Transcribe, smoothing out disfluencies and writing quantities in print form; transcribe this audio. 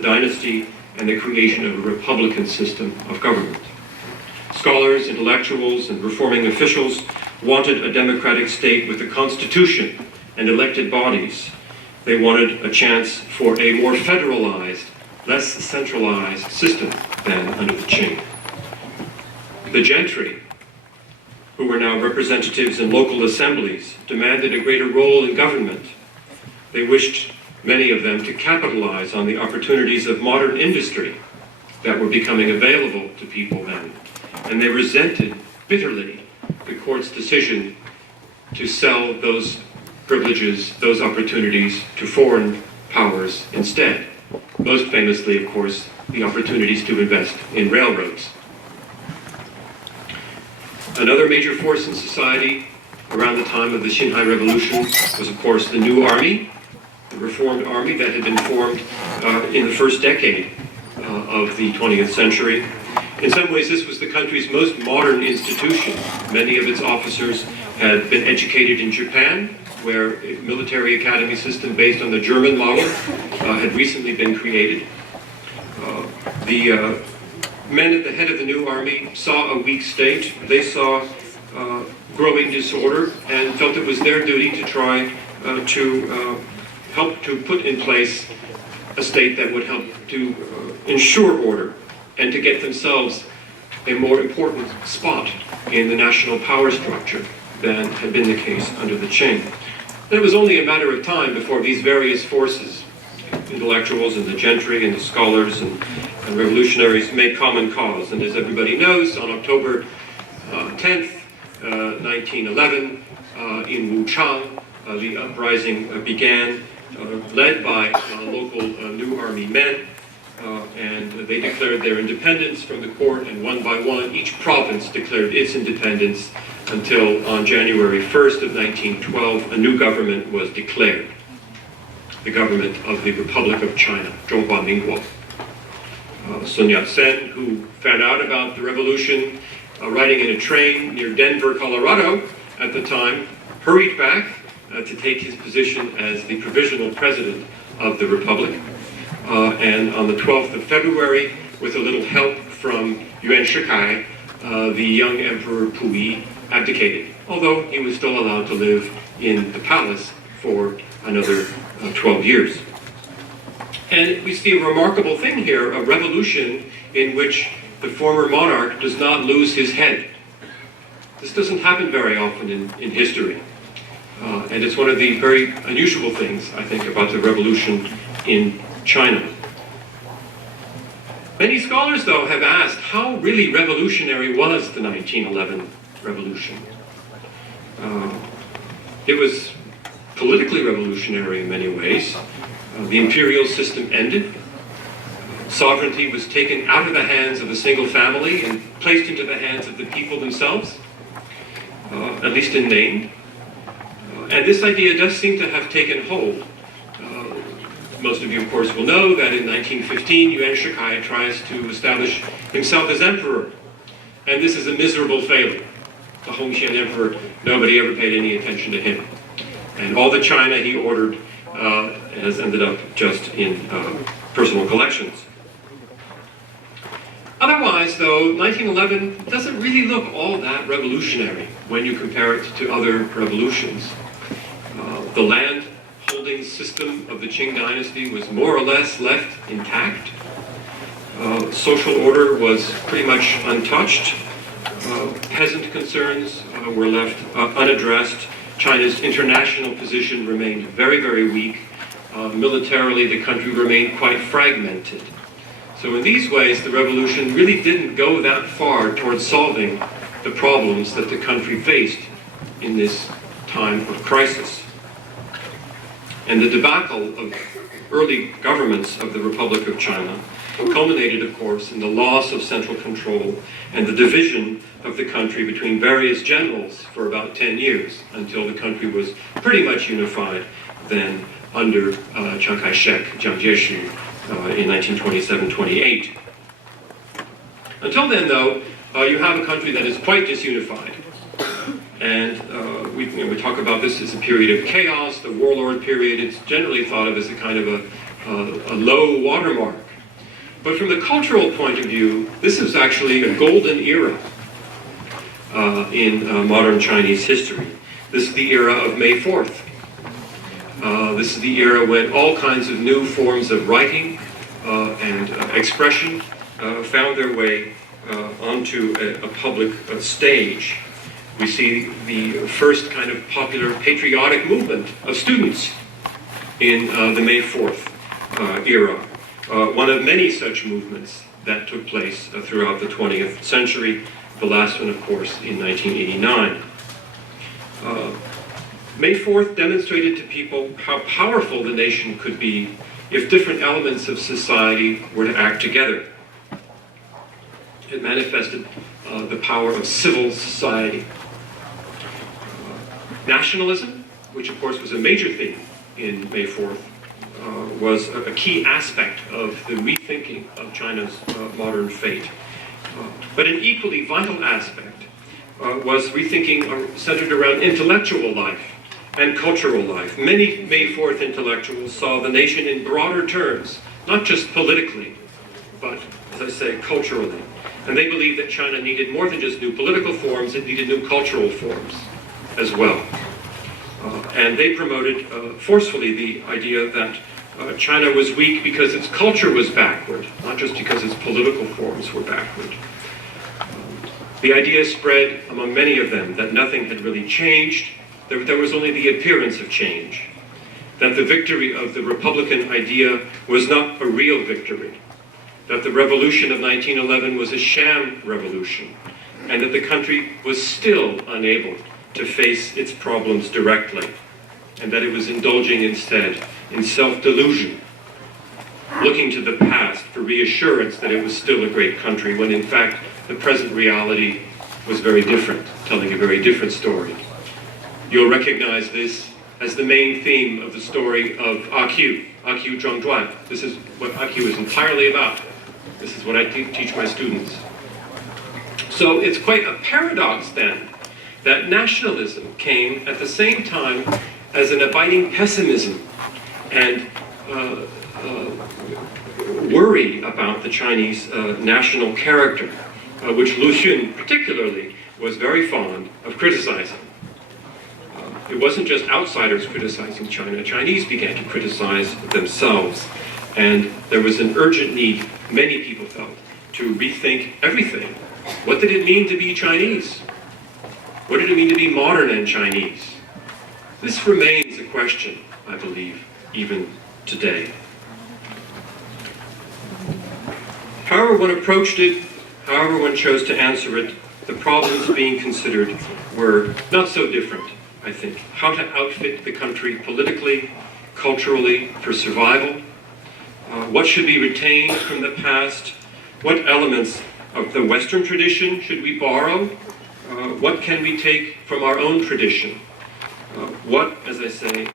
the dynasty and the creation of a republican system of government. Scholars, intellectuals, and reforming officials wanted a democratic state with a constitution and elected bodies. They wanted a chance for a more federalized, less centralized system than under the Qing. The gentry, who were now representatives in local assemblies, demanded a greater role in government. They wished, many of them, to capitalize on the opportunities of modern industry that were becoming available to people then. And they resented bitterly the court's decision to sell those privileges, those opportunities to foreign powers instead. Most famously, of course, the opportunities to invest in railroads. Another major force in society around the time of the Xinhai Revolution was, of course, the new army, the reformed army that had been formed in the first decade of the 20th century. In some ways, this was the country's most modern institution. Many of its officers had been educated in Japan, where a military academy system based on the German model had recently been created. The men at the head of the new army saw a weak state. They saw growing disorder and felt it was their duty to try to help to put in place a state that would help to ensure order and to get themselves a more important spot in the national power structure than had been the case under the Qing. And it was only a matter of time before these various forces, intellectuals and the gentry and the scholars and revolutionaries, made common cause. And as everybody knows, on October 10th, 1911, in Wuchang, the uprising began, led by local new army men, and they declared their independence from the court, and one by one, each province declared its independence until on January 1st of 1912, a new government was declared, the government of the Republic of China, Zhonghua Mingguo. Sun Yat-sen, who found out about the revolution riding in a train near Denver, Colorado at the time, hurried back to take his position as the provisional president of the Republic. And on the 12th of February, with a little help from Yuan Shikai, the young Emperor Puyi abdicated, although he was still allowed to live in the palace for another 12 years. And we see a remarkable thing here, a revolution in which the former monarch does not lose his head. This doesn't happen very often in history. And it's one of the very unusual things, I think, about the revolution in China. Many scholars, though, have asked how really revolutionary was the 1911 revolution. It was politically revolutionary in many ways. The imperial system ended. Sovereignty was taken out of the hands of a single family and placed into the hands of the people themselves, at least in name. And this idea does seem to have taken hold. Most of you, of course, will know that in 1915, Yuan Shikai tries to establish himself as emperor. And this is a miserable failure. The Hongxian emperor, nobody ever paid any attention to him. And all the China he ordered has ended up just in personal collections. Otherwise, though, 1911 doesn't really look all that revolutionary when you compare it to other revolutions. The land holding system of the Qing dynasty was more or less left intact. Social order was pretty much untouched. Peasant concerns were left unaddressed. China's international position remained very, very weak. Militarily, the country remained quite fragmented. So in these ways, the revolution really didn't go that far towards solving the problems that the country faced in this time of crisis. And the debacle of early governments of the Republic of China culminated, of course, in the loss of central control and the division of the country between various generals for about 10 years, until the country was pretty much unified then under Chiang Kai-shek, Jiang Jieshi, in 1927-28. Until then, though, you have a country that is quite disunified. And we talk about this as a period of chaos, the warlord period. It's generally thought of as a kind of a low watermark But from the cultural point of view, this is actually a golden era in modern Chinese history. This is the era of May 4th. This is the era when all kinds of new forms of writing and expression found their way onto a public stage. We see the first kind of popular patriotic movement of students in the May 4th era. One of many such movements that took place throughout the 20th century, the last one, of course, in 1989. May 4th demonstrated to people how powerful the nation could be if different elements of society were to act together. It manifested the power of civil society. Nationalism, which of course was a major theme in May 4th, was a key aspect of the rethinking of China's modern fate. But an equally vital aspect was rethinking centered around intellectual life and cultural life. Many May 4th intellectuals saw the nation in broader terms, not just politically, but, as I say, culturally. And they believed that China needed more than just new political forms, it needed new cultural forms as well. And they promoted forcefully the idea that China was weak because its culture was backward, not just because its political forms were backward. The idea spread among many of them that nothing had really changed, that there was only the appearance of change, that the victory of the Republican idea was not a real victory, that the revolution of 1911 was a sham revolution, and that the country was still unable to face its problems directly, and that it was indulging instead in self-delusion, looking to the past for reassurance that it was still a great country, when in fact the present reality was very different, telling a very different story. You'll recognize this as the main theme of the story of A Q Zhuangzhuan. This is what A Q is entirely about. This is what I teach my students. So it's quite a paradox then that nationalism came at the same time as an abiding pessimism and worry about the Chinese national character, which Luxun particularly was very fond of criticizing. It wasn't just outsiders criticizing China. Chinese began to criticize themselves. And there was an urgent need, many people felt, to rethink everything. What did it mean to be Chinese? What did it mean to be modern and Chinese? This remains a question, I believe, even today. However one approached it, however one chose to answer it, the problems being considered were not so different, I think. How to outfit the country politically, culturally, for survival. What should be retained from the past? What elements of the Western tradition should we borrow? What can we take from our own tradition? What, as I say,